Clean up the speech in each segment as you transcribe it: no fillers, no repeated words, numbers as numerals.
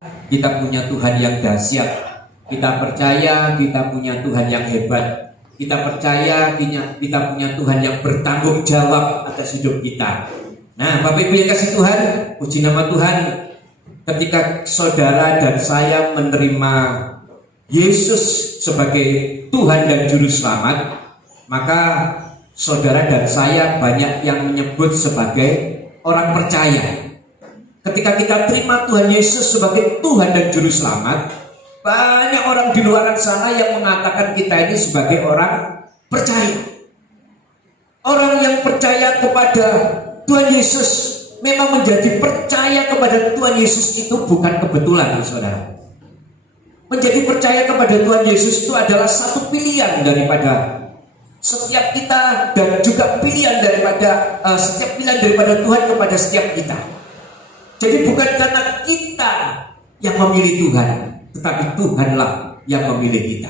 Kita punya Tuhan yang dahsyat. Kita percaya kita punya Tuhan yang hebat. Kita percaya kita punya Tuhan yang bertanggung jawab atas hidup kita. Nah, Bapak Ibu yang kasih Tuhan, puji nama Tuhan. Ketika saudara dan saya menerima Yesus sebagai Tuhan dan Juru Selamat, maka saudara dan saya banyak yang menyebut sebagai orang percaya. Ketika kita terima Tuhan Yesus sebagai Tuhan dan Juru Selamat, banyak orang di luar sana yang mengatakan kita ini sebagai orang percaya. Orang yang percaya kepada Tuhan Yesus memang menjadi percaya kepada Tuhan Yesus itu bukan kebetulan, saudara. Menjadi percaya kepada Tuhan Yesus itu adalah satu pilihan daripada setiap kita, dan juga pilihan daripada setiap pilihan daripada Tuhan kepada setiap kita. Jadi bukan karena kita yang memilih Tuhan, tetapi Tuhanlah yang memilih kita.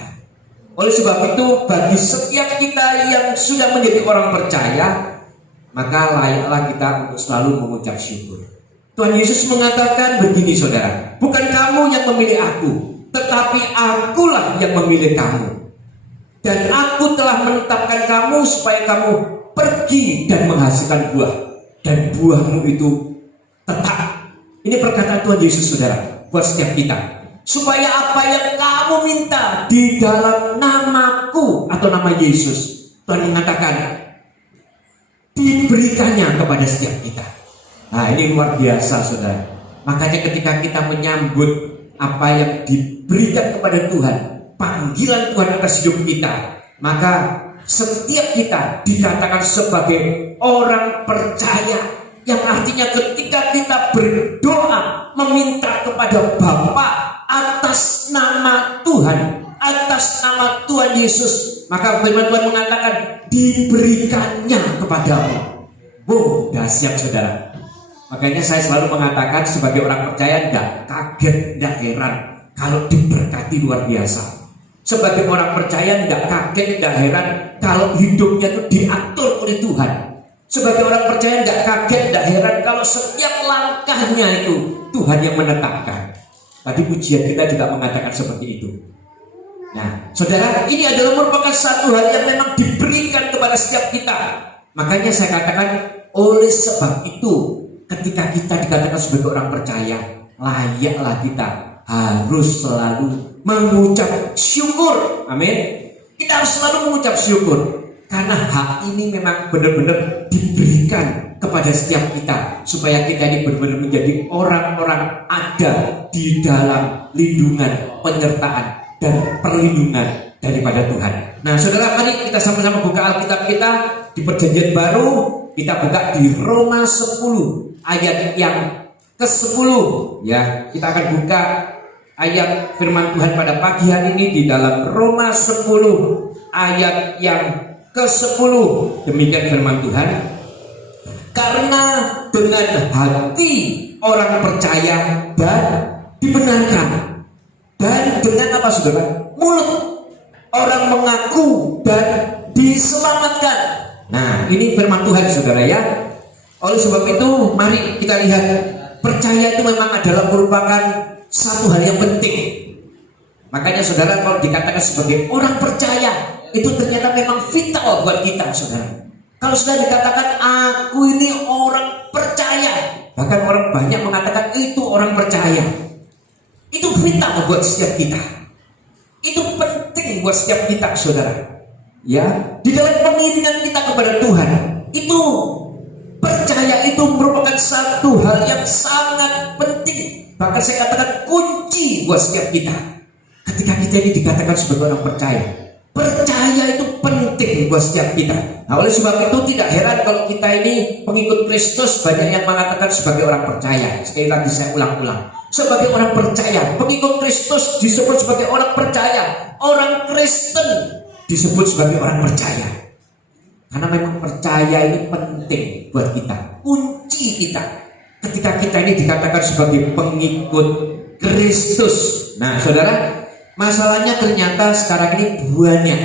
Oleh sebab itu, bagi setiap kita yang sudah menjadi orang percaya, maka layaklah kita untuk selalu mengucap syukur. Tuhan Yesus mengatakan begini, saudara, bukan kamu yang memilih aku, tetapi akulah yang memilih kamu. Dan aku telah menetapkan kamu supaya kamu pergi dan menghasilkan buah, dan buahmu itu tetap. Ini perkataan Tuhan Yesus, saudara, buat setiap kita. Supaya apa yang kamu minta di dalam namaku atau nama Yesus, Tuhan mengatakan diberikannya kepada setiap kita. Nah, ini luar biasa, saudara. Makanya ketika kita menyambut apa yang diberikan kepada Tuhan, panggilan Tuhan atas hidup kita, maka setiap kita dikatakan sebagai orang percaya. Yang artinya ketika kita berdoa meminta kepada Bapa atas nama Tuhan, atas nama Tuhan Yesus, maka firman Tuhan mengatakan diberikannya kepadamu. Wow, dahsyat, saudara. Makanya saya selalu mengatakan sebagai orang percaya, tidak kaget, tidak heran kalau diberkati luar biasa. Sebagai orang percaya tidak kaget, tidak heran kalau hidupnya itu diatur oleh Tuhan. Sebagai orang percaya tidak kaget, tidak heran kalau setiap langkahnya itu Tuhan yang menetapkan. Tadi pujian kita juga mengatakan seperti itu. Nah, saudara, ini adalah merupakan satu hal yang memang diberikan kepada setiap kita. Makanya saya katakan, oleh sebab itu, ketika kita dikatakan sebagai orang percaya, layaklah kita harus selalu mengucap syukur. Amin. Kita harus selalu mengucap syukur. Karena hak ini memang benar-benar diberikan kepada setiap kita, supaya kita ini benar-benar menjadi orang-orang ada di dalam lindungan, penyertaan, dan perlindungan daripada Tuhan. Nah, saudara, mari kita sama-sama buka Alkitab kita di Perjanjian Baru. Kita buka di Roma 10 ayat yang ke-10 ya. Kita akan buka ayat firman Tuhan pada pagi hari ini di dalam Roma 10 ayat yang ke-10. Demikian firman Tuhan. Karena dengan hati orang percaya dan dibenarkan, dan dengan apa, saudara? Mulut orang mengaku dan diselamatkan. Nah, ini firman Tuhan, saudara, ya. Oleh sebab itu, mari kita lihat, percaya itu memang adalah merupakan satu hal yang penting. Makanya, saudara, kalau dikatakan sebagai orang percaya, itu ternyata memang vital buat kita, saudara. Kalau sudah dikatakan aku ini orang percaya, bahkan orang banyak mengatakan itu orang percaya, itu vital buat setiap kita. Itu penting buat setiap kita, saudara. Ya, di dalam pengiringan kita kepada Tuhan, itu percaya itu merupakan satu hal yang sangat penting. Bahkan saya katakan kunci buat setiap kita. Ketika kita ini dikatakan sebagai orang percaya, percaya itu penting buat setiap kita. Nah, oleh sebab itu tidak heran kalau kita ini pengikut Kristus banyak yang mengatakan sebagai orang percaya. Sekali lagi saya ulang-ulang, sebagai orang percaya, pengikut Kristus disebut sebagai orang percaya. Orang Kristen disebut sebagai orang percaya. Karena memang percaya ini penting buat kita, kunci kita. Ketika kita ini dikatakan sebagai pengikut Kristus. Nah, saudara, masalahnya ternyata sekarang ini banyak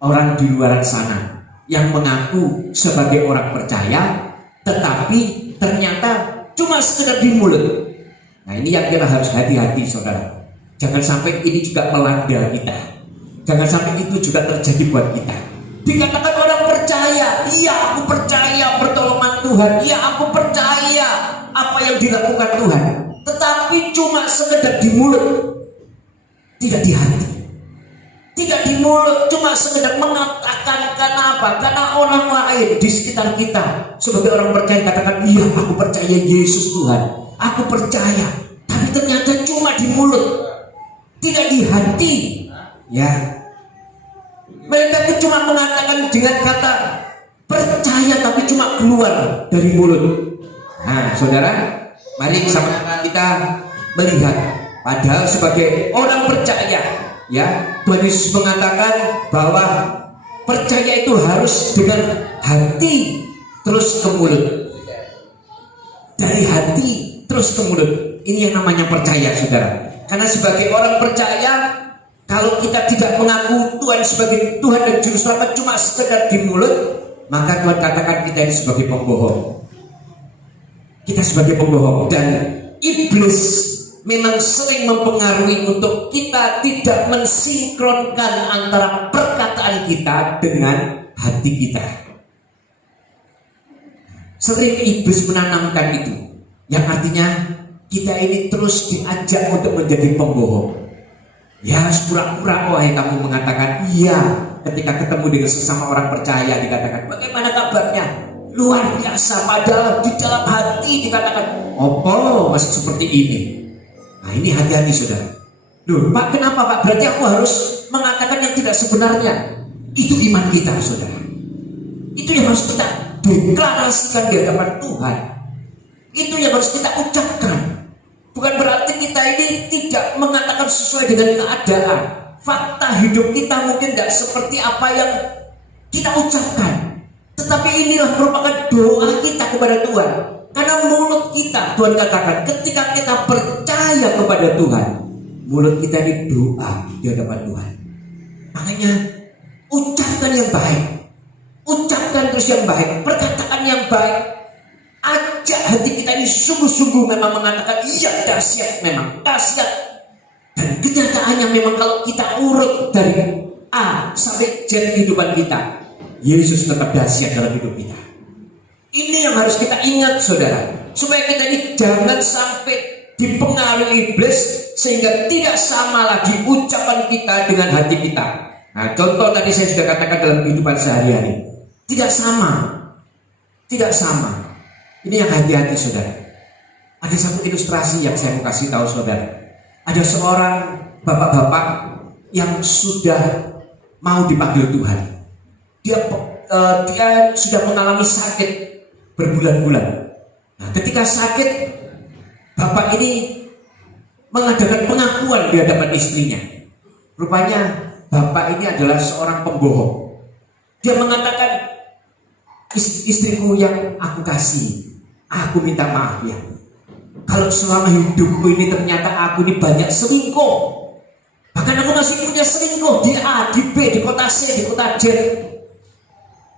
orang di luar sana yang mengaku sebagai orang percaya, tetapi ternyata cuma sekedar di mulut. Nah, ini yang kita harus hati-hati, saudara. Jangan sampai ini juga melanda kita. Jangan sampai itu juga terjadi buat kita. Dikatakan orang percaya, iya aku percaya pertolongan Tuhan, iya aku percaya apa yang dilakukan Tuhan, tetapi cuma sekedar di mulut, tidak di hati. Tidak di mulut, cuma sekedar mengatakan. Karena apa? Karena orang lain di sekitar kita sebagai orang percaya katakan, iya aku percaya Yesus Tuhan, aku percaya. Tapi ternyata cuma di mulut, tidak di hati. Ya, mereka cuma mengatakan dengan kata percaya, tapi cuma keluar dari mulut. Nah, saudara, mari sama kita melihat. Padahal sebagai orang percaya, ya, Tuhan Yesus mengatakan bahwa percaya itu harus dengan hati terus ke mulut. Dari hati terus ke mulut. Ini yang namanya percaya, saudara. Karena sebagai orang percaya, kalau kita tidak mengaku Tuhan sebagai Tuhan dan Juru Selamat cuma sekedar di mulut, maka Tuhan katakan kita ini sebagai pembohong. Kita sebagai pembohong. Dan iblis memang sering mempengaruhi untuk kita tidak mensinkronkan antara perkataan kita dengan hati kita. Sering iblis menanamkan itu, yang artinya kita ini terus diajak untuk menjadi pembohong. Ya, pura-pura wahai kamu mengatakan iya ketika ketemu dengan sesama orang percaya, dikatakan bagaimana kabarnya? Luar biasa, padahal di dalam hati dikatakan opo masih seperti ini. Nah, ini hati-hati, saudara. Loh, Pak, kenapa Pak? Berarti aku harus mengatakan yang tidak sebenarnya. Itu iman kita, saudara. Itu yang harus kita deklarasikan di hadapan Tuhan. Itu yang harus kita ucapkan. Bukan berarti kita ini tidak mengatakan sesuai dengan keadaan. Fakta hidup kita mungkin tidak seperti apa yang kita ucapkan. Tetapi inilah merupakan doa kita kepada Tuhan. Karena mulut kita, Tuhan katakan, ketika kita percaya kepada Tuhan, mulut kita ini doa di hadapan Tuhan. Makanya ucapkan yang baik, ucapkan terus yang baik, perkataan yang baik. Ajak hati kita ini sungguh-sungguh memang mengatakan iya, dahsyat, memang dahsyat. Dan kenyataannya memang kalau kita urut dari A sampai Z kehidupan kita, Yesus tetap dahsyat dalam hidup kita. Ini yang harus kita ingat, saudara, supaya kita ini jangan sampai dipengaruhi iblis sehingga tidak sama lagi ucapan kita dengan hati kita. Nah, contoh tadi saya sudah katakan dalam kehidupan sehari-hari, tidak sama, tidak sama. Ini yang hati-hati, saudara. Ada satu ilustrasi yang saya mau kasih tahu, saudara. Ada seorang bapak-bapak yang sudah mau dipanggil Tuhan. Dia sudah mengalami sakit berbulan-bulan. Nah, ketika sakit, bapak ini mengadakan pengakuan di hadapan istrinya. Rupanya bapak ini adalah seorang pembohong. Dia mengatakan, istriku yang aku kasih, aku minta maaf ya. Kalau selama hidupku ini ternyata aku ini banyak selingkuh. Bahkan aku masih punya selingkuh di A, di B, di kota C, di kota Z.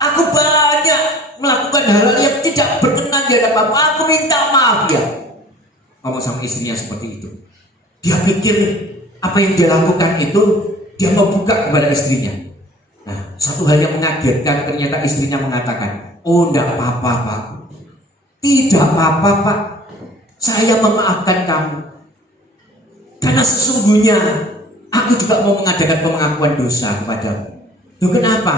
Aku banyak melakukan hal-hal yang tidak berkenan di hadapanmu. Aku minta maaf ya. Ngomong sama istrinya seperti itu. Dia pikir apa yang dia lakukan itu dia mau buka kepada istrinya. Nah, satu hal yang mengagetkan, ternyata istrinya mengatakan, oh enggak apa-apa Pak. Tidak apa-apa Pak. Saya memaafkan kamu. Karena sesungguhnya aku juga mau mengadakan pengakuan dosa kepadamu. Loh, kenapa?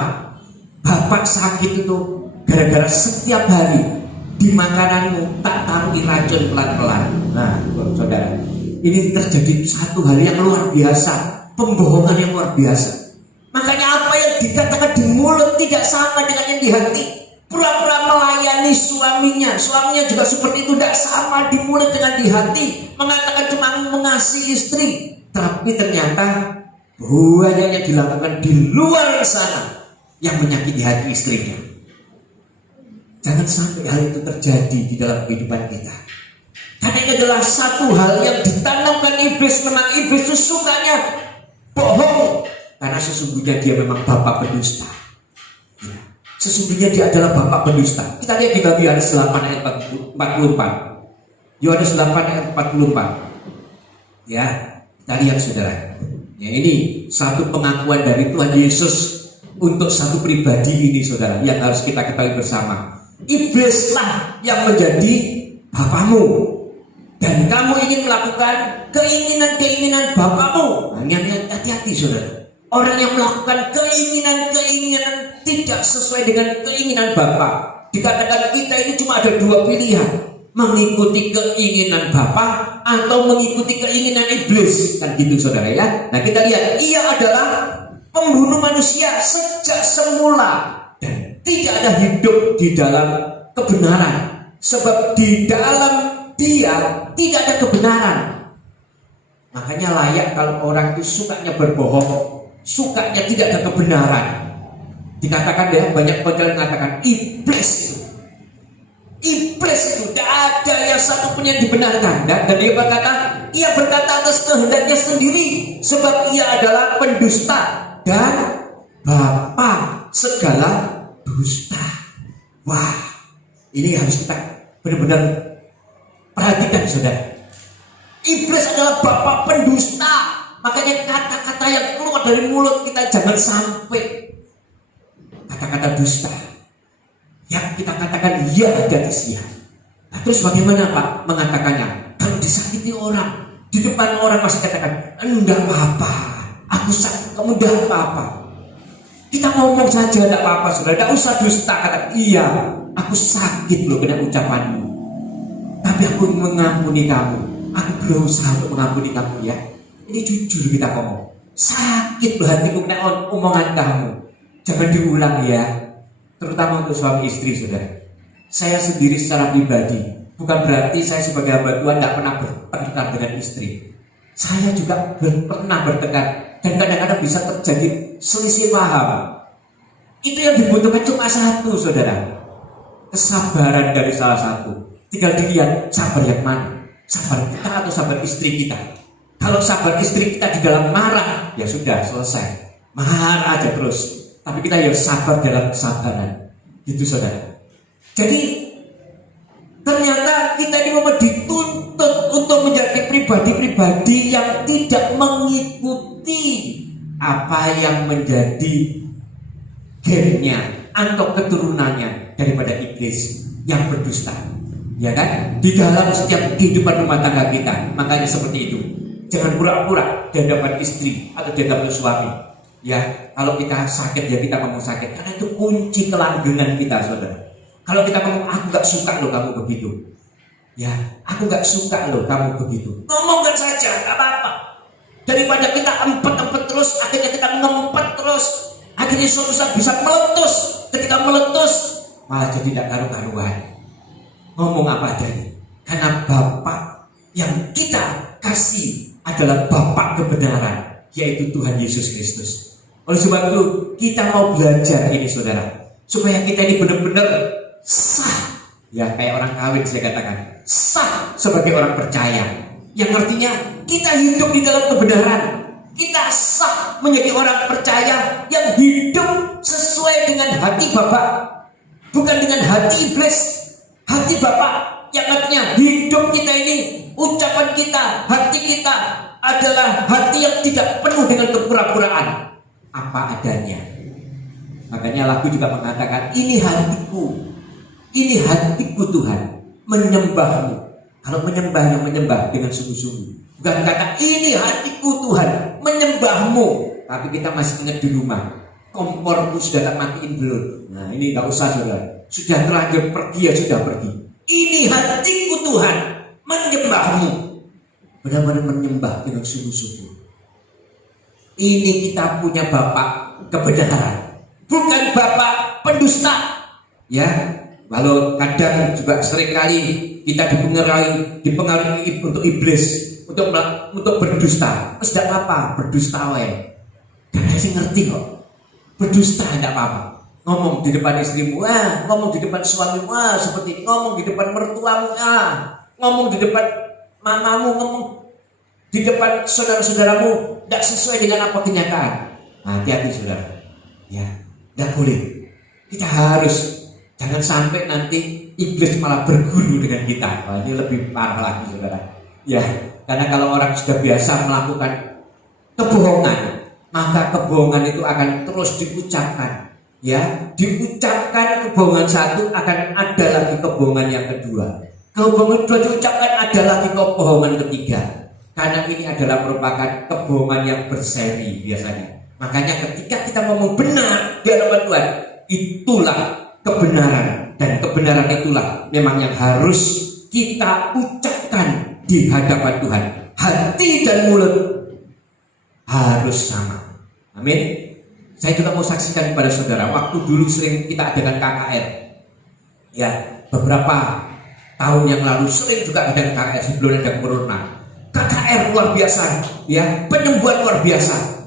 Bapak sakit itu gara-gara setiap hari di makananmu tak taruh racun pelan-pelan. Nah, saudara, ini terjadi satu hal yang luar biasa, pembohongan yang luar biasa. Makanya apa yang dikatakan di mulut tidak sama dengan yang di hati. Pura-pura melayani suaminya juga seperti itu, tidak sama di mulut dengan di hati. Mengatakan cuma mengasihi istri, tapi ternyata banyak yang dilakukan di luar sana yang menyakiti hati istrinya. Jangan sampai hal itu terjadi di dalam kehidupan kita. Karena ini adalah satu hal yang ditanamkan iblis. Memang iblis itu sukanya bohong. Karena sesungguhnya dia memang bapak pendusta. Ya. Sesungguhnya dia adalah bapak pendusta. Kita lihat di Yohanes 8 ayat 44. Yohanes 8 ayat 44. Ya, kita lihat saudara. Ya, ini satu pengakuan dari Tuhan Yesus untuk satu pribadi ini saudara, yang harus kita ketahui bersama. Iblislah yang menjadi bapamu, dan kamu ingin melakukan keinginan-keinginan bapamu. Nah, ini hati-hati saudara. Orang yang melakukan keinginan-keinginan tidak sesuai dengan keinginan Bapa. Dikatakan kita ini cuma ada dua pilihan, mengikuti keinginan Bapa atau mengikuti keinginan iblis. Kan gitu saudara ya. Nah kita lihat, ia adalah pembunuh manusia sejak semula dan tidak ada hidup di dalam kebenaran, sebab di dalam dia tidak ada kebenaran. Makanya layak kalau orang itu sukanya berbohong, sukanya tidak ada kebenaran. Dikatakan ya, banyak orang mengatakan iblis itu tidak ada yang satu pun yang dibenarkan. Dan dia berkata atas kehendaknya sendiri, sebab ia adalah pendusta dan bapa segala dusta. Wah, ini harus kita benar-benar perhatikan saudara. Iblis adalah bapa pendusta. Makanya kata-kata yang keluar dari mulut kita jangan sampai kata-kata dusta yang kita katakan ya di atas ya. Nah, terus bagaimana Pak mengatakannya? Kalau disakiti orang, di depan orang masih katakan enggak apa-apa, aku sakit, kamu enggak apa-apa. Kita ngomong saja enggak apa-apa, saudara. Enggak usah dusta, katakan iya, aku sakit loh kena ucapanmu, tapi aku mengampuni kamu. Aku berusaha untuk mengampuni kamu ya. Ini jujur kita ngomong. Sakit loh hatiku kena omongan kamu. Jangan diulang ya. Terutama untuk suami istri saudara. Saya sendiri secara pribadi, bukan berarti saya sebagai hamba Tuhan tidak pernah bertengkar dengan istri. Saya juga pernah bertengkar, dan kadang-kadang bisa terjadi selisih paham. Itu yang dibutuhkan cuma satu saudara, kesabaran dari salah satu. Tinggal dilihat sabar yang mana, sabar kita atau sabar istri kita. Kalau sabar istri kita di dalam marah, ya sudah selesai, marah aja terus. Tapi kita harus sabar dalam kesabaran, gitu saudara. Jadi ternyata kita ini memang dituntut untuk menjadi pribadi-pribadi yang tidak mengikuti apa yang menjadi gennya atau keturunannya daripada iblis yang berdusta, ya kan? Di dalam setiap kehidupan rumah tangga kita. Makanya seperti itu. Jangan pura-pura di hadapan istri atau di hadapan suami. Ya, kalau kita sakit ya kita ngomong sakit, karena itu kunci kelanggengan kita saudara. Kalau kita ngomong aku gak suka loh kamu begitu, ya aku gak suka loh kamu begitu, ngomongkan saja, gak apa-apa. Daripada kita empet-empet terus, akhirnya kita ngempet terus, akhirnya suatu saat bisa meletus. Ketika meletus malah jadi tidak karu-karuan. Ngomong apa adanya, karena Bapa yang kita kasih adalah Bapa kebenaran, yaitu Tuhan Yesus Kristus. Oleh sebab itu kita mau belajar ini saudara, supaya kita ini benar-benar sah, ya kayak orang kawin saya katakan, sah sebagai orang percaya, yang artinya kita hidup di dalam kebenaran. Kita sah menjadi orang percaya yang hidup sesuai dengan hati Bapa, bukan dengan hati iblis. Hati Bapa yang artinya hidup kita ini, ucapan kita, hati kita adalah hati yang tidak penuh dengan kepura-puraan, apa adanya. Makanya lagu juga mengatakan, ini hatiku Tuhan, menyembahmu. Kalau menyembah yang menyembah dengan sungguh-sungguh, bukan kata ini hatiku Tuhan, menyembahmu. Tapi kita masih ingat di rumah, komporku sudah tak matiin belum. Nah ini gak usah saudara, sudah terlanjur pergi ya sudah pergi. Ini hatiku Tuhan, menyembahmu. Benar-benar menyembah dengan sungguh-sungguh. Ini kita punya Bapa kebenaran, bukan Bapa pendusta. Ya, walau kadang juga seringkali kita dipengaruhi untuk iblis, untuk berdusta. Terus tidak apa, berdusta wae. Kadang sih ngerti kok. Berdusta tidak apa-apa. Ngomong di depan istrimu, ngomong di depan suamimu, seperti ini. Ngomong di depan mertuamu, ngomong di depan mamamu, ngomong di depan saudara-saudaramu, tidak sesuai dengan apa kenyataan. Hati-hati saudara, ya, tidak boleh. Kita harus, jangan sampai nanti iblis malah berguru dengan kita. Nah, ini lebih parah lagi saudara. Ya, karena kalau orang sudah biasa melakukan kebohongan, maka kebohongan itu akan terus diucapkan. Ya, diucapkan kebohongan satu, akan ada lagi kebohongan yang kedua. Kebohongan kedua diucapkan, ada lagi kebohongan ketiga. Karena ini adalah merupakan kebohongan yang berseri biasanya. Makanya ketika kita ngomong benar di hadapan Tuhan, itulah kebenaran. Dan kebenaran itulah memang yang harus kita ucapkan di hadapan Tuhan. Hati dan mulut harus sama. Amin. Saya juga mau saksikan kepada saudara, waktu dulu sering kita adakan KKR. Ya, beberapa tahun yang lalu sering juga ada KKR sebelum ada corona. KKR luar biasa, ya, penyembuhan luar biasa.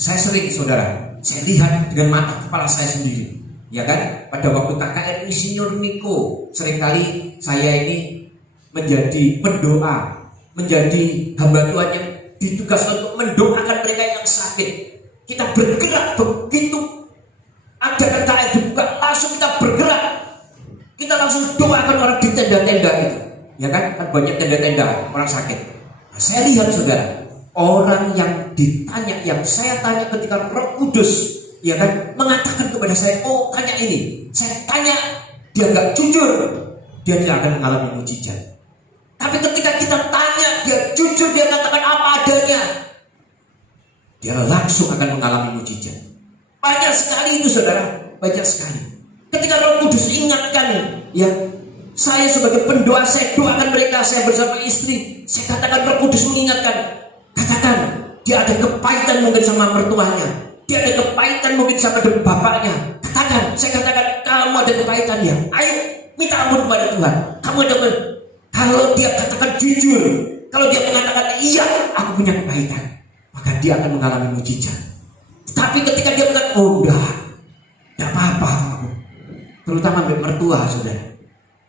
Saya sering saudara, saya lihat dengan mata kepala saya sendiri, ya kan? Pada waktu KKR Insinyur Niko, seringkali saya ini menjadi pendoa, menjadi hamba Tuhan yang ditugaskan untuk mendoakan mereka yang sakit. Kita bergerak begitu ada KKR dibuka, langsung kita bergerak. Kita langsung doakan orang di tenda-tenda itu, ya kan? Kan banyak tenda-tenda orang sakit. Nah, saya lihat saudara, orang yang ditanya, yang saya tanya ketika Roh Kudus, ya kan, mengatakan kepada saya, oh tanya ini, saya tanya, dia gak jujur, dia tidak akan mengalami mujizat. Tapi ketika kita tanya, dia jujur, dia katakan apa adanya, dia langsung akan mengalami mujizat. Banyak sekali itu saudara, banyak sekali. Ketika Roh Kudus ingatkan, ya, saya sebagai pendoa, saya doakan mereka, saya bersama istri, saya katakan Roh Kudus mengingatkan, katakan, dia ada kepahitan mungkin sama mertuanya, dia ada kepahitan mungkin sama bapaknya. Katakan, saya katakan, kamu ada kepahitan ya, ayo minta ampun kepada Tuhan. Kamu ada, kalau dia katakan jujur, kalau dia mengatakan iya, aku punya kepahitan, maka dia akan mengalami mujizat. Tapi ketika dia mengatakan, oh udah, tidak apa-apa, terutama mertua saudara.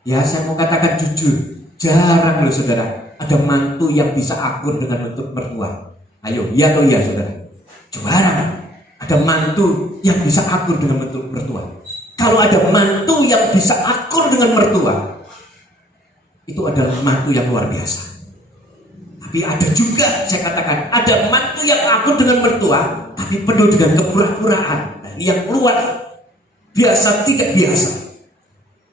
Ya, saya mau katakan jujur, jarang loh saudara ada mantu yang bisa akur dengan bentuk mertua. Ayo, iya atau iya saudara? Jarang ada mantu yang bisa akur dengan bentuk mertua. Kalau ada mantu yang bisa akur dengan mertua, itu adalah mantu yang luar biasa. Tapi ada juga, saya katakan, ada mantu yang akur dengan mertua, tapi penuh dengan kepura-puraan. Nah, ini yang luar biasa, tidak biasa.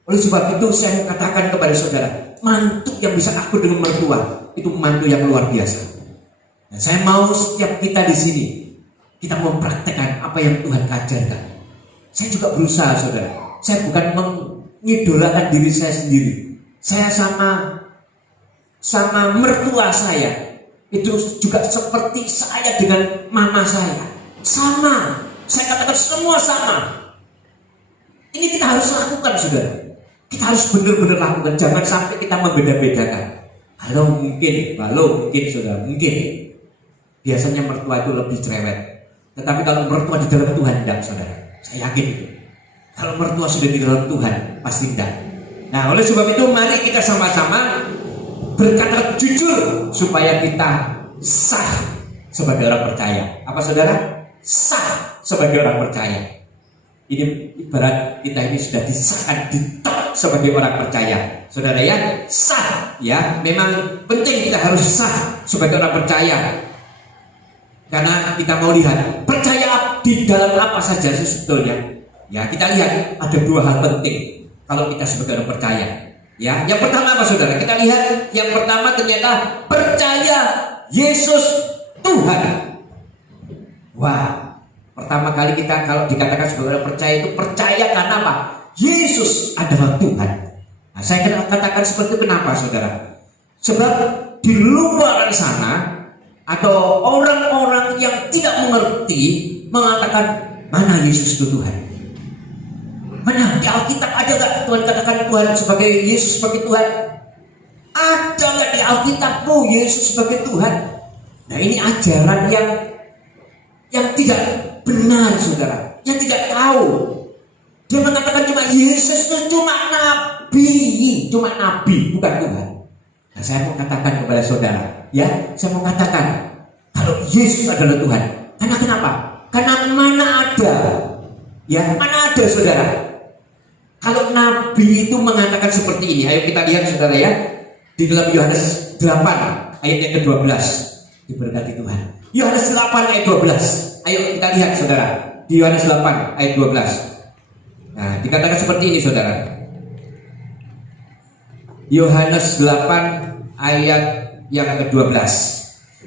Oleh sebab itu saya katakan kepada saudara, mantu yang bisa akur dengan mertua itu mantu yang luar biasa. Dan saya mau setiap kita di sini kita mempraktekkan apa yang Tuhan ajarkan. Saya juga berusaha saudara. Saya bukan mengidolakan diri saya sendiri. Saya sama mertua saya itu juga seperti saya dengan mama saya. Sama. Saya katakan semua sama. Ini kita harus lakukan saudara. Kita harus benar-benar lakukan, jangan sampai kita membeda-bedakan. Halo mungkin saudara, mungkin biasanya mertua itu lebih cerewet. Tetapi kalau mertua di dalam Tuhan tidak saudara, saya yakin itu. Kalau mertua sudah di dalam Tuhan pasti tidak. Nah oleh sebab itu mari kita sama-sama berkata jujur supaya kita sah sebagai orang percaya. Apa saudara? Sah sebagai orang percaya. Ini ibarat kita ini sudah disahkan, ditok sebagai orang percaya. Saudara ya, sah ya. Memang penting kita harus sah sebagai orang percaya. Karena kita mau lihat percaya di dalam apa saja sebetulnya. Ya, kita lihat ada dua hal penting kalau kita sebagai orang percaya. Ya, yang pertama apa saudara? Kita lihat yang pertama ternyata percaya Yesus Tuhan. Wah. Pertama kali kita kalau dikatakan sebagai orang percaya itu percaya karena apa? Yesus adalah Tuhan. Nah, saya katakan seperti itu kenapa saudara? Sebab di luar sana atau orang-orang yang tidak mengerti mengatakan mana Yesus itu Tuhan? Mana di Alkitab ada nggak Tuhan katakan Tuhan sebagai Yesus sebagai Tuhan? Ada nggak di Alkitabmu Yesus sebagai Tuhan? Nah ini ajaran yang tidak benar saudara, yang tidak tahu. Dia mengatakan cuma Yesus itu cuma nabi, bukan Tuhan. Nah, saya mau katakan kepada saudara, ya, saya mau katakan kalau Yesus adalah Tuhan. Karena kenapa? Karena mana ada, ya, mana ada saudara Kalau nabi itu mengatakan seperti ini, ayo kita lihat saudara ya, di dalam Yohanes 8 ayat yang ke-12. Diberkati Tuhan. Yohanes 8 ayat 12. Ayo kita lihat saudara, di Yohanes 8 ayat 12. Nah, dikatakan seperti ini saudara. Yohanes 8 ayat yang ke-12.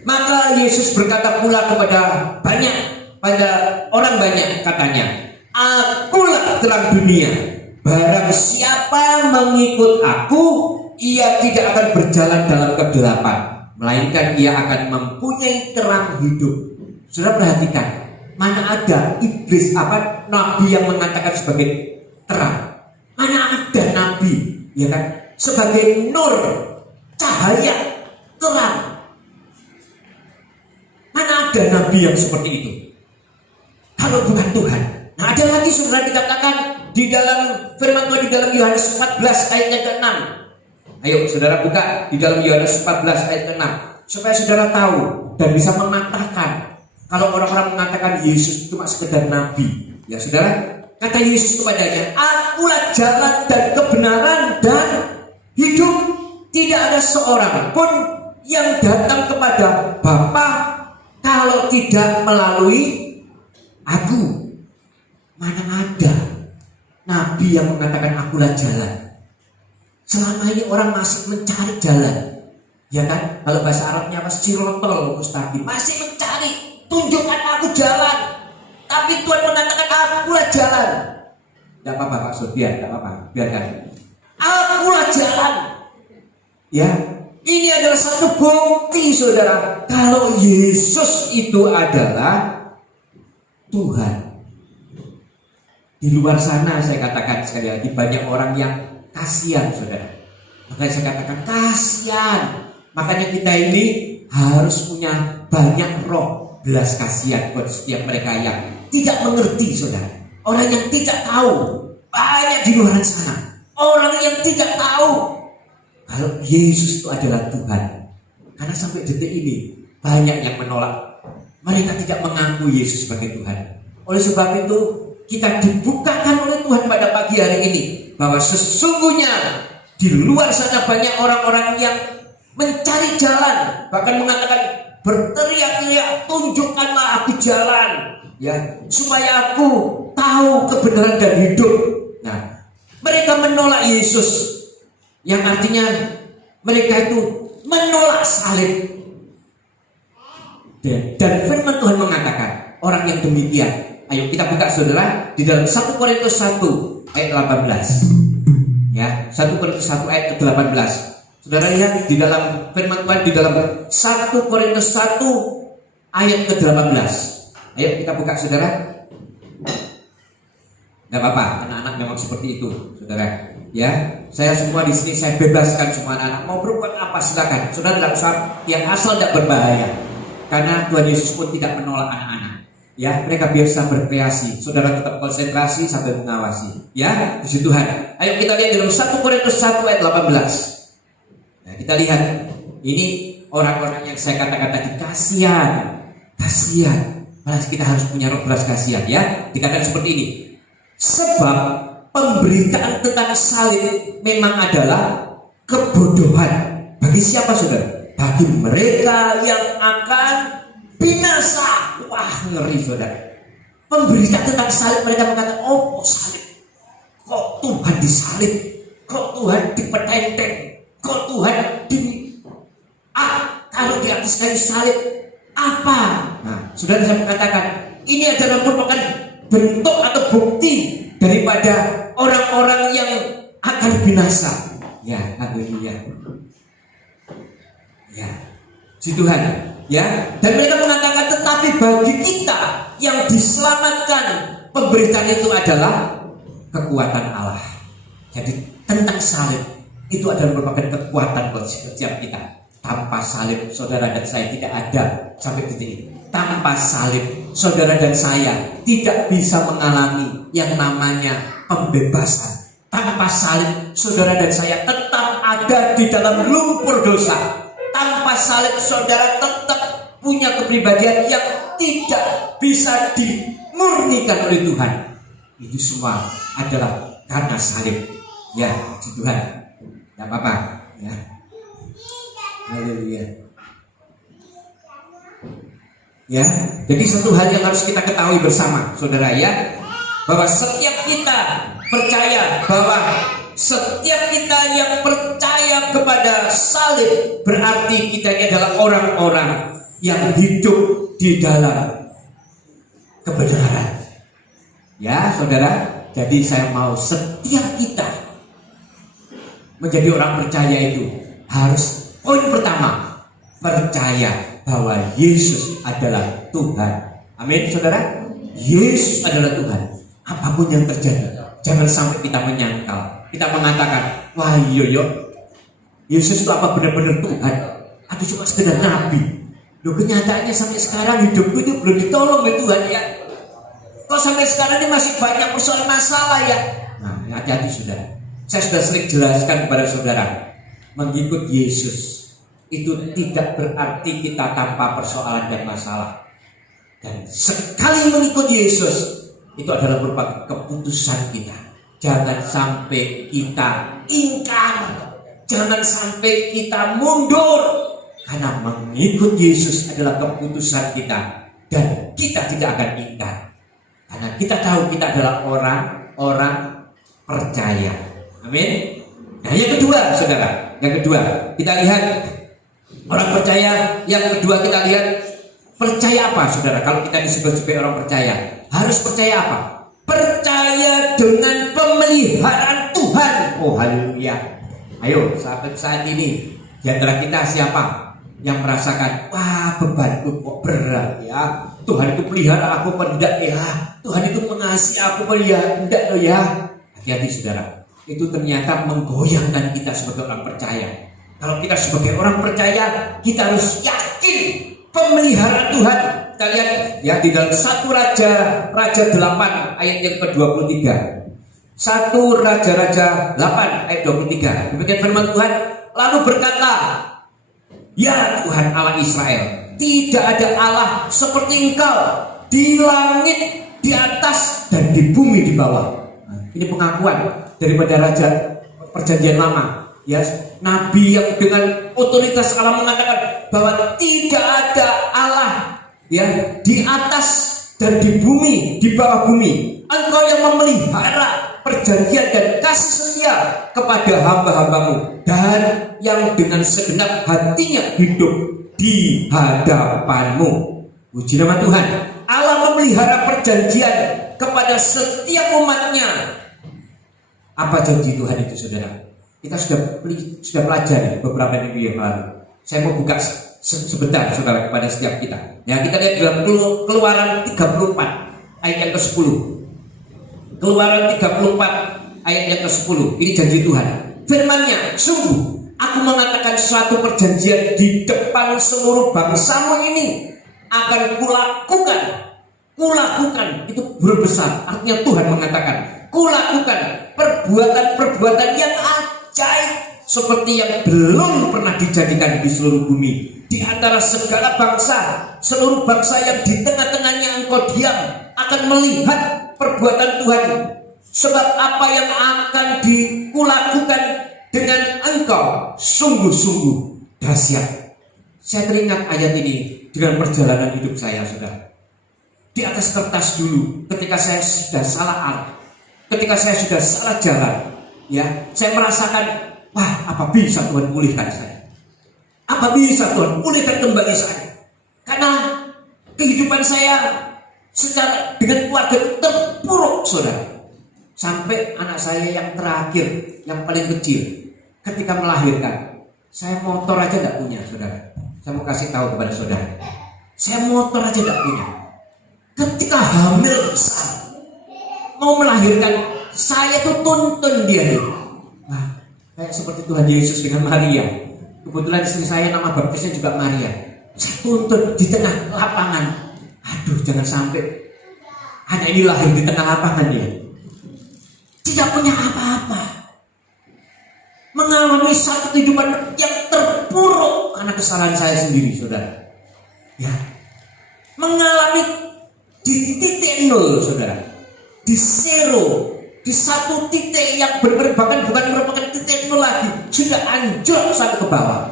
Maka Yesus berkata pula pada orang banyak, katanya, "Akulah terang dunia. Barang siapa mengikut aku, ia tidak akan berjalan dalam kegelapan, melainkan ia akan mempunyai terang hidup." Saudara perhatikan, mana ada iblis nabi yang mengatakan sebagai terang? Mana ada nabi, ya kan, sebagai nur, cahaya, terang? Mana ada nabi yang seperti itu? Kalau bukan Tuhan. Nah, ada lagi saudara dikatakan di dalam firman Tuhan di dalam Yohanes 14 ayat yang ke-6. Ayo saudara buka di dalam Yohanes 14 ayat ke-6 supaya saudara tahu dan bisa mematahkan kalau orang-orang mengatakan Yesus cuma sekedar nabi. Ya saudara, kata Yesus kepadanya, "Akulah jalan dan kebenaran dan hidup. Tidak ada seorang pun yang datang kepada Bapa kalau tidak melalui aku." Mana ada nabi yang mengatakan akulah jalan? Selama ini orang masih mencari jalan, ya kan? Kalau bahasa Arabnya sirotol mustaqim, masih mencari, tunjukkan aku jalan. Tapi Tuhan mengatakan akulah jalan. Tidak apa-apa Pak Sofian, tidak apa-apa, biarkan. Akulah jalan. Ya, ini adalah satu bukti saudara, kalau Yesus itu adalah Tuhan. Di luar sana saya katakan sekali lagi, banyak orang yang kasihan saudara. Makanya saya katakan kasihan. Makanya kita ini harus punya banyak roh belas kasihan buat setiap mereka yang tidak mengerti saudara. Orang yang tidak tahu, banyak di luar sana. Orang yang tidak tahu kalau Yesus itu adalah Tuhan. Karena sampai detik ini banyak yang menolak. Mereka tidak mengaku Yesus sebagai Tuhan. Oleh sebab itu kita dibukakan oleh Tuhan pada pagi hari ini bahwa sesungguhnya di luar sana banyak orang-orang yang mencari jalan, bahkan mengatakan berteriak-teriak, "Tunjukkanlah aku jalan, ya, supaya aku tahu kebenaran dan hidup." Nah, mereka menolak Yesus, yang artinya mereka itu menolak salib. Dan firman Tuhan mengatakan orang yang demikian, ayo kita buka saudara di dalam 1 Korintus 1 ayat 18. Ya, 1 Korintus 1 ayat 18. Saudara lihat di dalam firman Tuhan di dalam 1 Korintus 1 ayat ke-18. Ayo kita buka saudara. Enggak apa-apa, anak-anak memang seperti itu, saudara. Ya, saya semua di sini saya bebaskan semua anak-anak mau berbuat apa silakan. Saudara tidak usah yang asal tidak berbahaya. Karena Tuhan Yesus pun tidak menolak anak-anak. Ya, mereka biasa berkreasi. Saudara tetap konsentrasi sambil mengawasi. Ya, puji Tuhan. Ayo kita lihat dalam 1 Korintus 1 ayat 18. Nah, kita lihat. Ini orang-orang yang saya katakan tadi kasihan. Kasihan. Malah kita harus punya roh belas kasihan ya. Dikatakan seperti ini. Sebab pemberitaan tentang salib memang adalah kebodohan. Bagi siapa saudara? Bagi mereka yang akan binasa. Wah, ngeri saudara. Pemberitaan tentang salib, mereka mengatakan, "Oh, salib. Kok Tuhan disalib? Kok Tuhan dipetenteng? Kok Tuhan taruh di atas kayu salib? Apa?" Nah, saudara, saya mengatakan ini adalah merupakan bentuk atau bukti daripada orang-orang yang akan binasa. Ya, haleluya. Ya, si Tuhan, ya. Dan mereka mengatakan, tetapi bagi kita yang diselamatkan, pemberitaan itu adalah kekuatan Allah. Jadi tentang salib itu adalah merupakan kekuatan buat setiap kita. Tanpa salib saudara dan saya tidak ada sampai titik ini. Tanpa salib saudara dan saya tidak bisa mengalami yang namanya pembebasan. Tanpa salib saudara dan saya tetap ada di dalam lumpur dosa. Tanpa salib saudara tetap punya kepribadian yang tidak bisa dimurnikan oleh Tuhan. Itu semua adalah karena salib. Ya, puji Tuhan. Tidak apa-apa. Ya. Haleluya. Ya, jadi satu hal yang harus kita ketahui bersama, saudara ya, bahwa setiap kita percaya bahwa setiap kita yang percaya kepada salib berarti kita ini adalah orang-orang yang hidup di dalam kebenaran. Ya, saudara. Jadi saya mau setiap kita menjadi orang percaya itu harus poin pertama, percaya bahwa Yesus adalah Tuhan. Amin, saudara. Yesus adalah Tuhan. Apapun yang terjadi, jangan sampai kita menyangkal. Kita mengatakan, wah iya, Yesus itu apa benar-benar Tuhan? Atau cuma sekedar nabi? Loh, kenyataannya sampai sekarang hidupku itu belum ditolong oleh Tuhan ya. Kok sampai sekarang ini masih banyak persoalan masalah ya? Nah, hati-hati saudara. Saya sudah sering jelaskan kepada saudara, mengikut Yesus itu tidak berarti kita tanpa persoalan dan masalah. Dan sekali mengikut Yesus itu adalah merupakan keputusan kita. Jangan sampai kita ingkar, jangan sampai kita mundur, karena mengikut Yesus adalah keputusan kita dan kita tidak akan ingkar. Karena kita tahu kita adalah orang-orang percaya. Amin. Nah, yang kedua, saudara, yang kedua kita lihat orang percaya. Yang kedua kita lihat percaya apa, saudara? Kalau kita disebut sebagai orang percaya, harus percaya apa? Percaya dengan pemeliharaan Tuhan. Oh, haleluya. Ayo, saat ini di antara kita siapa yang merasakan, wah bebanku kok berat ya, Tuhan itu pelihara aku pendak ya, Tuhan itu mengasihi aku pendak loh ya. Hati-hati saudara, itu ternyata menggoyangkan kita sebagai orang percaya. Kalau kita sebagai orang percaya, kita harus yakin pemeliharaan Tuhan. Kita lihat ya di dalam 1 Raja 8 ayat yang ke-23. 1 Raja 8 ayat 23. Demikian firman Tuhan, lalu berkata, ya Tuhan Allah Israel, tidak ada Allah seperti Engkau di langit, di atas dan di bumi di bawah. Nah, ini pengakuan daripada Raja Perjanjian Lama. Ya, Nabi yang dengan otoritas Allah mengatakan bahwa tidak ada Allah ya di atas dan di bumi, di bawah bumi. Engkau yang memelihara perjanjian dan kasih setia kepada hamba-hambamu dan yang dengan segenap hatinya hidup di hadapanmu. Puji nama Tuhan. Allah memelihara perjanjian kepada setiap umatnya. Apa janji Tuhan itu, saudara? Kita sudah pelajari beberapa minggu yang lalu. Saya mau buka sebentar, saudara, kepada setiap kita. Ya, kita lihat dalam Keluaran 34 ayat yang ke-10. Keluaran 34 ayat yang ke-10. Ini janji Tuhan. Firman-Nya, sungguh aku mengatakan suatu perjanjian di depan seluruh bangsamu ini akan kulakukan. Kulakukan itu huruf besar. Artinya Tuhan mengatakan, kulakukan perbuatan-perbuatan yang ajaib seperti yang belum pernah dijadikan di seluruh bumi. Di antara segala bangsa, seluruh bangsa yang di tengah-tengahnya engkau diam akan melihat perbuatan Tuhan. Sebab apa yang akan dikulakukan dengan engkau sungguh-sungguh dahsyat. Saya teringat ayat ini dengan perjalanan hidup saya, saudara. Di atas kertas dulu, ketika saya sudah salah arah, ketika saya sudah salah jalan, ya, saya merasakan, wah, apa bisa Tuhan pulihkan saya? Apa bisa Tuhan pulihkan kembali saya? Karena kehidupan saya secara dengan keluarga terpuruk, saudara. Sampai anak saya yang terakhir, yang paling kecil, ketika melahirkan, saya motor aja tidak punya, saudara. Saya mau kasih tahu kepada saudara, saya motor aja tidak punya. Ketika hamil besar, mau melahirkan, saya tuh tuntun dia nih. Nah, kayak seperti Tuhan Yesus dengan Maria. Kebetulan istri saya nama baptisnya juga Maria. Saya tuntun di tengah lapangan. Aduh, jangan sampai anak ini lahir di tengah lapangan ya. Tidak punya apa-apa. Mengalami satu kehidupan yang terpuruk karena kesalahan saya sendiri, saudara. Ya, mengalami di titik nol, saudara, di zero, di satu titik yang benar bahkan bukan merupakan titik nol lagi, sudah anjlok sampai ke bawah.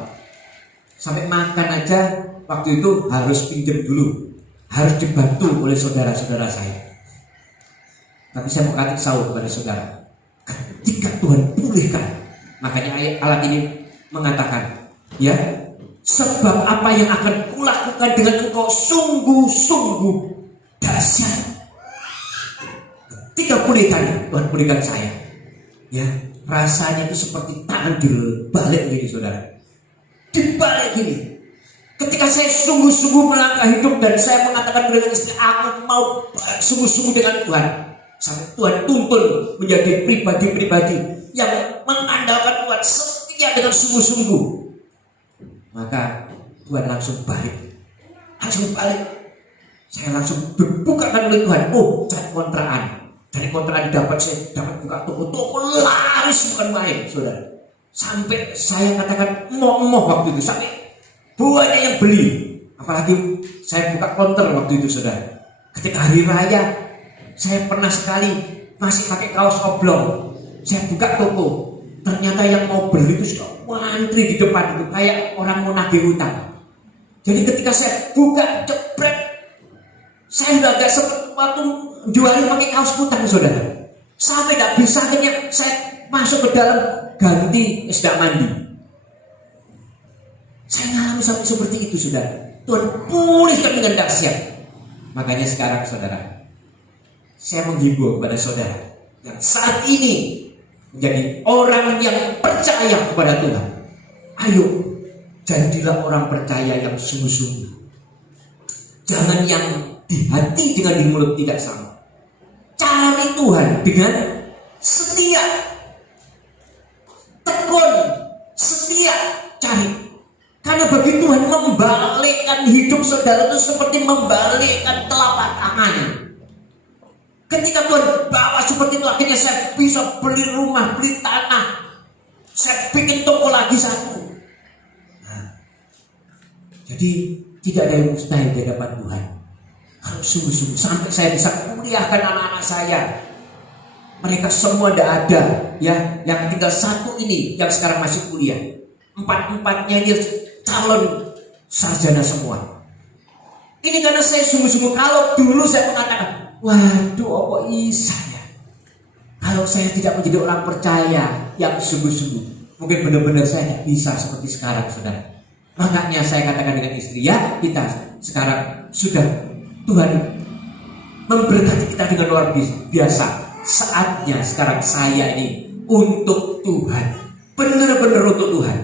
Sampai makan aja waktu itu harus pinjam dulu, harus dibantu oleh saudara-saudara saya. Tapi saya mau kasih tahu kepada saudara, ketika Tuhan pulihkan, makanya ayat alat ini mengatakan, ya, sebab apa yang akan kulakukan dengan engkau sungguh-sungguh dahsyat. Ketika pulihkan, Tuhan pulihkan saya, ya, rasanya itu seperti tangan dibalik gini, saudara, dibalik gini. Ketika saya sungguh-sungguh melangkah hidup dan saya mengatakan dengan istri, aku mau sungguh-sungguh dengan Tuhan, sampai Tuhan tuntun menjadi pribadi-pribadi yang mengandalkan Tuhan, setia dengan sungguh-sungguh, maka Tuhan langsung balik. Saya langsung dibukakan oleh Tuhan. Oh, cari kontrakan. Dari kontrakan dapat, saya dapat buka toko laris bukan main, saudara. Sampai saya katakan emoh waktu itu, sampai banyak yang beli. Apalagi saya buka konter waktu itu, saudara. Ketika hari raya, saya pernah sekali masih pakai kaos oblong. Saya buka toko, ternyata yang mau beli itu sudah ngantri di depan itu kayak orang mau nagih hutang. Jadi ketika saya buka jepret, saya udah agak sempat waktu jualin pakai kaos kutang, saudara. Sampai tidak bisa, akhirnya saya masuk ke dalam ganti sedak mandi. Saya ngalami sampai seperti itu, saudara. Tuhan pulihkan dengan dahsyat. Makanya sekarang, saudara, saya menghimbau kepada saudara yang saat ini menjadi orang yang percaya kepada Tuhan. Ayo, jadilah orang percaya yang sungguh-sungguh. Jangan yang di hati dengan di mulut tidak sama. Cari Tuhan dengan setia. Tekun, setia, cari. Karena bagi Tuhan membalikkan hidup saudara itu seperti membalikkan telapak tangannya. Ketika Tuhan bawa seperti itu, akhirnya saya bisa beli rumah, beli tanah. Saya bikin toko lagi satu. Nah, jadi tidak ada yang mustahil di hadapan Tuhan. Kalau sungguh-sungguh, sampai saya bisa kuliahkan anak-anak saya. Mereka semua tidak ada, ya. Yang tinggal satu ini yang sekarang masih kuliah. Empat-empatnya ini calon sarjana semua. Ini karena saya sungguh-sungguh. Kalau dulu saya mengatakan, waduh, apa isa ya? Kalau saya tidak menjadi orang percaya yang sungguh-sungguh, mungkin benar-benar saya tidak bisa seperti sekarang, saudara. Makanya saya katakan dengan istri, ya, kita sekarang sudah Tuhan memberkati kita dengan luar biasa. Saatnya sekarang saya ini untuk Tuhan, benar-benar untuk Tuhan.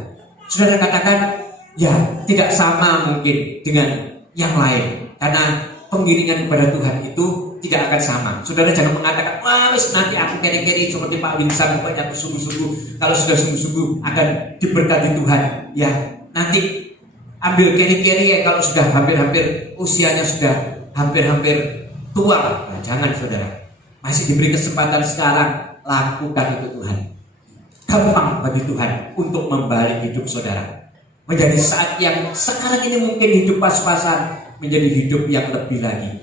Saudara katakan, ya, tidak sama mungkin dengan yang lain, karena pengiringan kepada Tuhan itu tidak akan sama. Saudara jangan mengatakan, wah wis nanti aku keri-keri seperti Pak Winsang, pokoknya aku sungguh-sungguh. Kalau sudah sungguh-sungguh akan diberkati Tuhan, ya, nanti ambil keri-keri ya kalau sudah hampir-hampir usianya sudah hampir-hampir tua. Nah, jangan, saudara. Masih diberi kesempatan sekarang, lakukan itu Tuhan. Gampang bagi Tuhan untuk membalik hidup saudara. Menjadi saat yang sekarang ini mungkin hidup pas-pasan, menjadi hidup yang lebih lagi.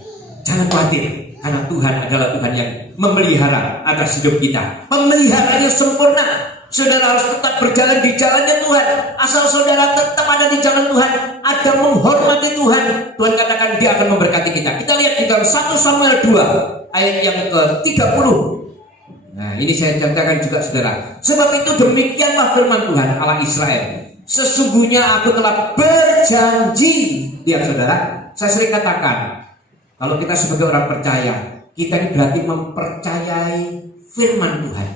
Jangan khawatir, karena Tuhan adalah Tuhan yang memelihara atas hidup kita. Memeliharanya sempurna. Saudara harus tetap berjalan di jalannya Tuhan. Asal saudara tetap ada di jalan Tuhan, ada menghormati Tuhan, Tuhan katakan Dia akan memberkati kita. Kita lihat di dalam 1 Samuel 2 ayat yang ke-30. Nah, ini saya katakan juga, saudara. Sebab itu demikianlah firman Tuhan Allah Israel. Sesungguhnya aku telah berjanji. Lihat, saudara, saya sering katakan, kalau kita sebagai orang percaya, kita ini berarti mempercayai firman Tuhan.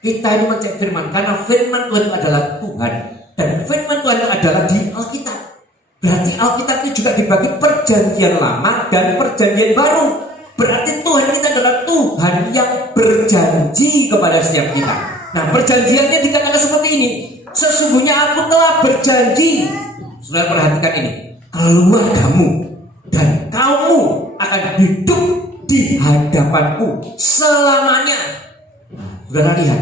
Kita ini mencari firman, karena firman Tuhan itu adalah Tuhan, dan firman Tuhan itu adalah di Alkitab. Berarti Alkitab itu juga dibagi perjanjian lama dan perjanjian baru. Berarti Tuhan kita adalah Tuhan yang berjanji kepada setiap kita. Nah, perjanjiannya dikatakan seperti ini. Sesungguhnya aku telah berjanji. Saudara perhatikan ini, keluargamu dan kaummu akan hidup di hadapanku selamanya. Saudara lihat,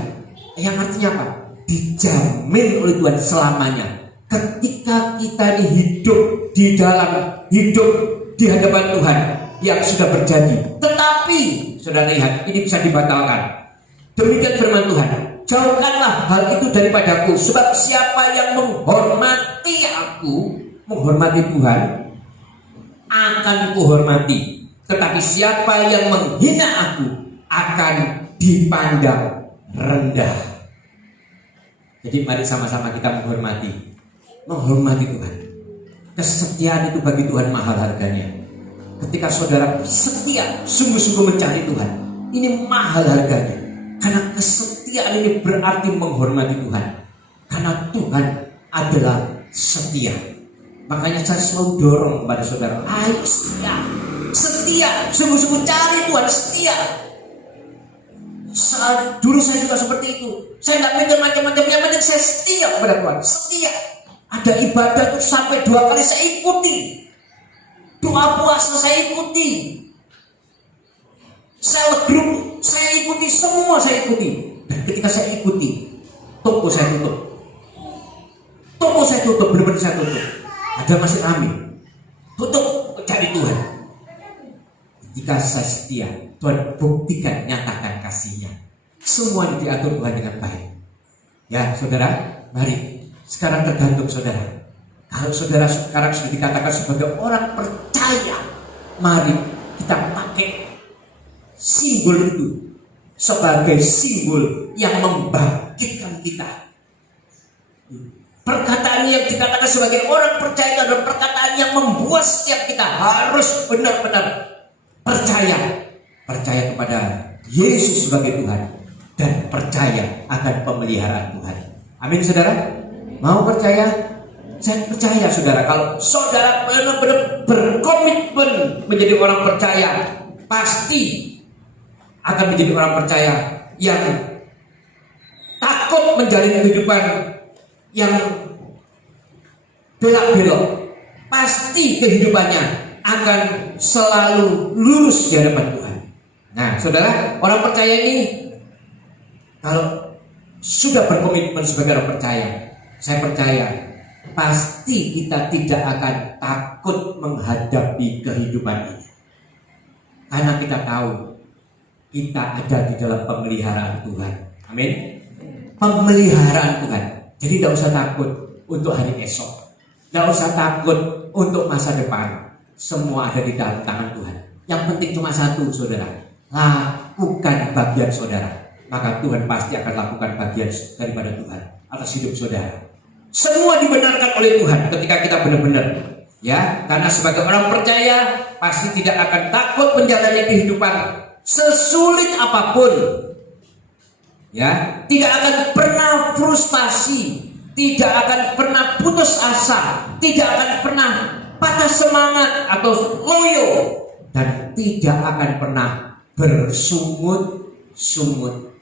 yang artinya apa? Dijamin oleh Tuhan selamanya. Ketika kita ini hidup di hadapan Tuhan yang sudah berjanji. Tetapi, saudara lihat, ini bisa dibatalkan. Demikian firman Tuhan. Jauhkanlah hal itu daripadaku, sebab siapa yang menghormati aku, menghormati Tuhan, akan kuhormati. Tetapi siapa yang menghina aku akan dipandang rendah. Jadi mari sama-sama kita menghormati Tuhan. Kesetiaan itu bagi Tuhan mahal harganya. Ketika saudara setia, sungguh-sungguh mencari Tuhan, ini mahal harganya. Karena kesetiaan ini berarti menghormati Tuhan. Karena Tuhan adalah setia. Makanya saya selalu dorong kepada saudara, ayo setia, sungguh-sungguh cari Tuhan, setia. Dulu saya juga seperti itu. Saya tidak mikir macam-macam, yang penting saya setia kepada Tuhan, setia. Ada ibadah itu sampai 2 kali saya ikuti. Doa puasa saya ikuti. Sel grup saya ikuti, semua saya ikuti. Dan ketika saya ikuti, toko saya tutup. Benar-benar saya tutup. Ada masih rame, tutup cari Tuhan. Ketika saya setia, Tuhan buktikan, nyatakan kasih-Nya. Semua diatur Tuhan dengan baik. Ya saudara, mari sekarang tergantung saudara. Kalau saudara sekarang sudah dikatakan sebagai orang percaya, mari kita pakai simbol itu sebagai simbol yang membangkitkan kita. Perkataan yang dikatakan sebagai orang percaya itu adalah perkataan yang membuat setiap kita harus benar-benar percaya kepada Yesus sebagai Tuhan dan percaya akan pemeliharaan Tuhan. Amin saudara. Mau percaya? Saya percaya saudara, kalau saudara benar-benar berkomitmen menjadi orang percaya, pasti akan menjadi orang percaya yang takut menjalani kehidupan yang belak-belok. Pasti kehidupannya akan selalu lurus di hadapan Tuhan. Nah saudara, orang percaya ini kalau sudah berkomitmen sebagai orang percaya, saya percaya pasti kita tidak akan takut menghadapi kehidupan ini. Karena kita tahu kita ada di dalam pemeliharaan Tuhan. Amin. Pemeliharaan Tuhan. Jadi tidak usah takut untuk hari esok. Tidak usah takut untuk masa depan. Semua ada di dalam tangan Tuhan. Yang penting cuma satu saudara. Lakukan bagian saudara. Maka Tuhan pasti akan lakukan bagian daripada Tuhan atas hidup saudara. Semua dibenarkan oleh Tuhan ketika kita benar-benar, ya, karena sebagai orang percaya pasti tidak akan takut menjalani kehidupan sesulit apapun, ya, tidak akan pernah frustasi, tidak akan pernah putus asa, tidak akan pernah patah semangat atau loyo, dan tidak akan pernah bersungut-sungut.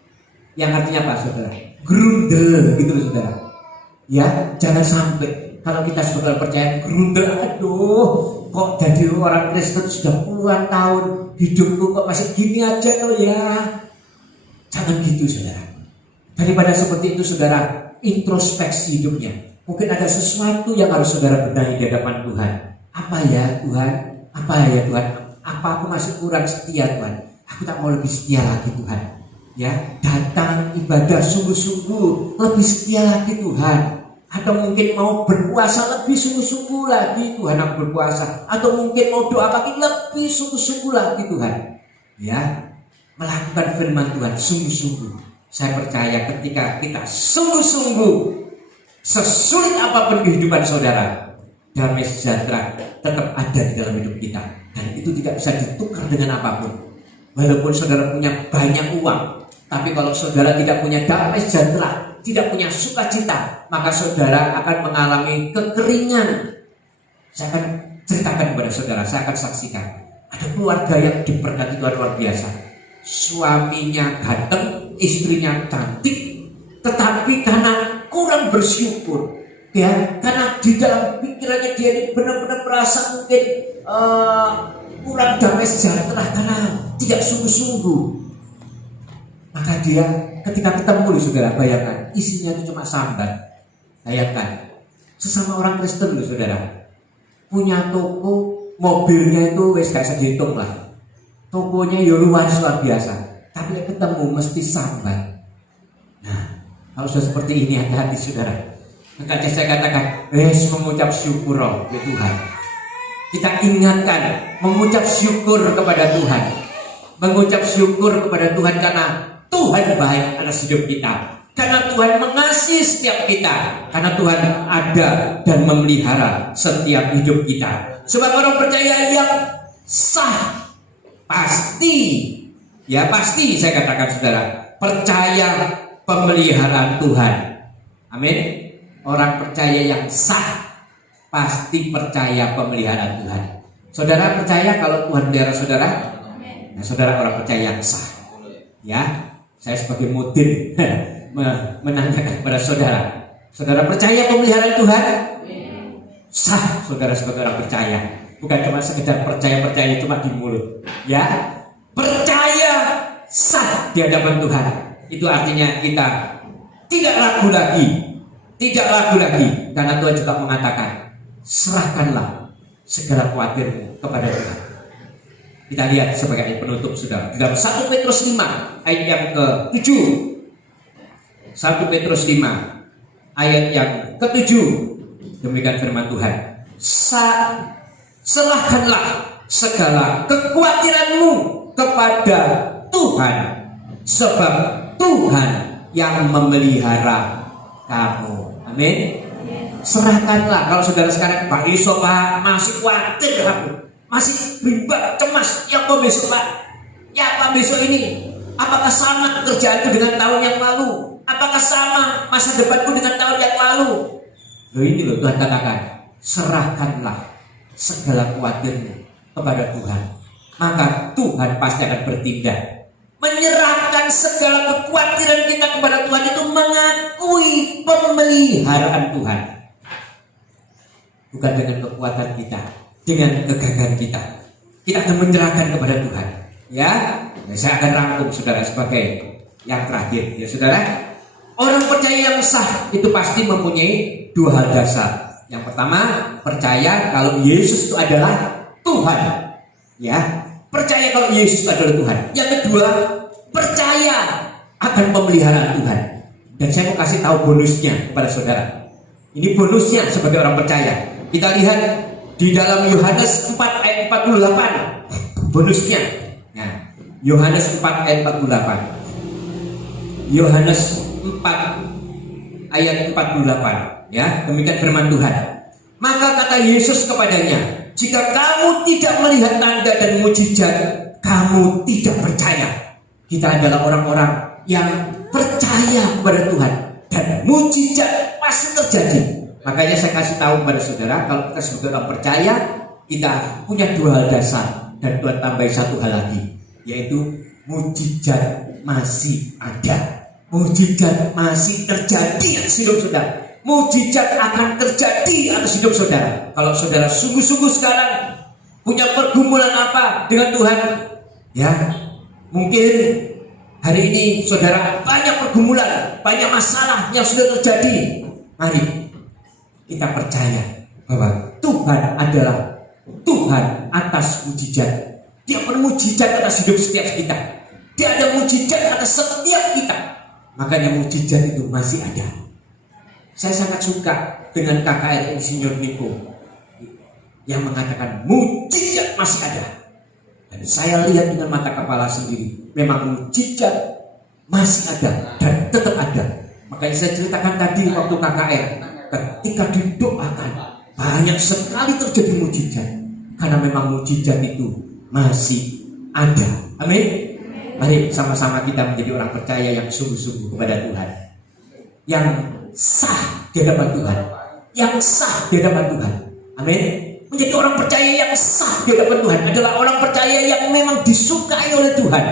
Yang artinya apa saudara? Grundel gitu loh saudara. Ya, jangan sampai kalau kita sebagai percaya grundel, aduh, kok jadi orang Kristen sudah puluhan tahun, hidupku kok masih gini aja loh ya. Jangan gitu saudara. Daripada seperti itu saudara, introspeksi hidupnya. Mungkin ada sesuatu yang harus saudara benahi di hadapan Tuhan. Apa ya Tuhan? Apa ya Tuhan? Apa aku masih kurang setia Tuhan? Aku tak mau lebih setia lagi Tuhan. Ya, datang ibadah sungguh-sungguh, lebih setia lagi Tuhan. Atau mungkin mau berpuasa lebih sungguh-sungguh lagi Tuhan, aku berpuasa. Atau mungkin mau doa pagi lebih sungguh-sungguh lagi Tuhan. Ya, melakukan firman Tuhan sungguh-sungguh. Saya percaya ketika kita sungguh-sungguh, sesulit apapun kehidupan saudara, damai sejahtera tetap ada di dalam hidup kita. Dan itu tidak bisa ditukar dengan apapun. Walaupun saudara punya banyak uang, tapi kalau saudara tidak punya damai sejahtera, tidak punya sukacita, maka saudara akan mengalami kekeringan. Saya akan ceritakan kepada saudara, saya akan saksikan. Ada keluarga yang diberkati Tuhan luar biasa. Suaminya ganteng, istrinya cantik, tetapi karena kurang bersyukur, ya, karena di dalam pikirannya dia ini benar-benar merasa mungkin kurang damai sejahtera karena tidak sungguh-sungguh. Maka dia ketika ketemu saudara, bayangkan isinya itu cuma sambat. Bayangkan sesama orang Kristen saudara, punya toko, mobilnya itu wes gak bisa dihitung lah. Tokonya ya luar biasa. tapi ketemu mesti sabar. Nah, kalau sudah seperti ini, hati-hati saudara. Makanya saya katakan, mengucap syukur ya Tuhan. Kita ingatkan mengucap syukur kepada Tuhan. Mengucap syukur kepada Tuhan karena Tuhan baik atas hidup kita. Karena Tuhan mengasihi setiap kita. Karena Tuhan ada dan memelihara setiap hidup kita. Sebab orang percaya yang sah pasti, ya pasti saya katakan saudara, percaya pemeliharaan Tuhan. Amin. Orang percaya yang sah pasti percaya pemeliharaan Tuhan. Saudara percaya kalau Tuhan melihara saudara? Nah, saudara orang percaya yang sah. Ya, saya sebagai mutin menanyakan kepada saudara, saudara percaya pemeliharaan Tuhan? Sah, saudara sebagai orang percaya. Bukan cuma sekedar percaya cuma di mulut. Ya, percaya sah di hadapan Tuhan. Itu artinya kita tidak ragu lagi. Tidak ragu lagi. Karena Tuhan juga mengatakan, serahkanlah segala khawatirmu kepada Tuhan. Kita lihat sebagai penutup saudara. Dalam 1 Petrus 5 ayat yang ke-7. 1 Petrus 5 ayat yang ke-7. Demikian firman Tuhan. Serahkanlah segala kekhawatiranmu kepada Tuhan, sebab Tuhan yang memelihara kamu. Amin. Serahkanlah. Kalau saudara sekarang, Pak Iso, Pak, masih khawatir aku, masih bimbang, cemas. Ya apa besok, Pak? Ya apa besok ini? Apakah sama kerjaanku dengan tahun yang lalu? Apakah sama masa depanku dengan tahun yang lalu? Loh, ini loh Tuhan katakan, serahkanlah segala khawatirmu kepada Tuhan, maka Tuhan pasti akan bertindak. Menyerahkan segala kekhawatiran kita kepada Tuhan itu mengakui pemeliharaan Tuhan. Bukan dengan kekuatan kita, dengan kegagahan kita. Kita akan menyerahkan kepada Tuhan. Ya, saya akan rangkum saudara sebagai yang terakhir. Ya saudara, orang percaya yang sah itu pasti mempunyai dua hal dasar. Yang pertama, percaya kalau Yesus itu adalah Tuhan. Ya, percaya kalau Yesus itu adalah Tuhan. Yang kedua, percaya akan pemeliharaan Tuhan. Dan saya mau kasih tahu bonusnya kepada saudara. Ini bonusnya sebagai orang percaya. Kita lihat di dalam Yohanes 4 ayat 48. Bonusnya. Nah, Yohanes 4 ayat 48. Yohanes 4 ayat 48. Ya, demikian firman Tuhan. Maka kata Yesus kepadanya, jika kamu tidak melihat tanda dan mujizat, kamu tidak percaya. Kita adalah orang-orang yang percaya kepada Tuhan dan mujizat pasti terjadi. Makanya saya kasih tahu kepada saudara, kalau kita sebagai orang percaya, kita punya dua hal dasar. Dan Tuhan tambah satu hal lagi, yaitu mujizat masih ada. Mujizat masih terjadi atas hidup saudara. Mujizat akan terjadi atas hidup saudara. Kalau saudara sungguh-sungguh sekarang punya pergumulan apa dengan Tuhan, ya mungkin hari ini saudara banyak pergumulan, banyak masalah yang sudah terjadi. Mari kita percaya bahwa Tuhan adalah Tuhan atas mujizat. Dia bermujizat atas hidup setiap kita. Dia ada mujizat atas setiap kita. Makanya mujizat itu masih ada. Saya sangat suka dengan KKR Insinyur Niko yang mengatakan mujizat masih ada. Dan saya lihat dengan mata kepala sendiri, memang mujizat masih ada dan tetap ada. Makanya saya ceritakan tadi waktu KKR, ketika didoakan banyak sekali terjadi mujizat, karena memang mujizat itu masih ada. Amin. Mari sama-sama kita menjadi orang percaya yang sungguh-sungguh kepada Tuhan, yang sah di hadapan Tuhan, yang sah di hadapan Tuhan. Amin. Menjadi orang percaya yang sah di hadapan Tuhan adalah orang percaya yang memang disukai oleh Tuhan.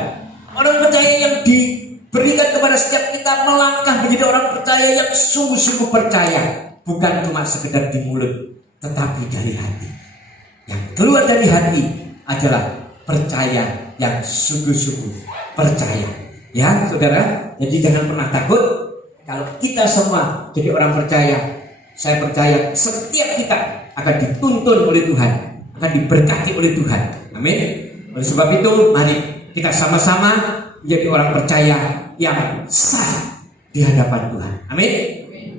Orang percaya yang diberikan kepada setiap kita melangkah menjadi orang percaya yang sungguh-sungguh percaya, bukan cuma sekedar di mulut, tetapi dari hati. Yang keluar dari hati adalah percaya yang sungguh-sungguh percaya. Ya saudara, jadi jangan pernah takut. Kalau kita semua jadi orang percaya, saya percaya setiap kita akan dituntun oleh Tuhan, akan diberkati oleh Tuhan. Amin. Oleh sebab itu, mari kita sama-sama menjadi orang percaya yang sah di hadapan Tuhan. Amin.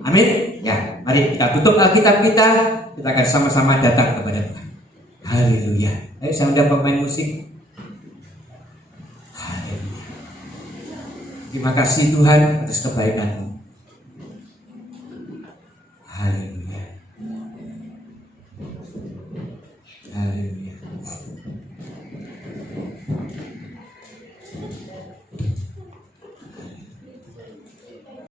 Amin. Ya, mari kita tutup Alkitab kita. Kita akan sama-sama datang kepada Tuhan. Haleluya. Ayo saya undang pemain musik. Haleluya. Terima kasih Tuhan atas kebaikan-Mu.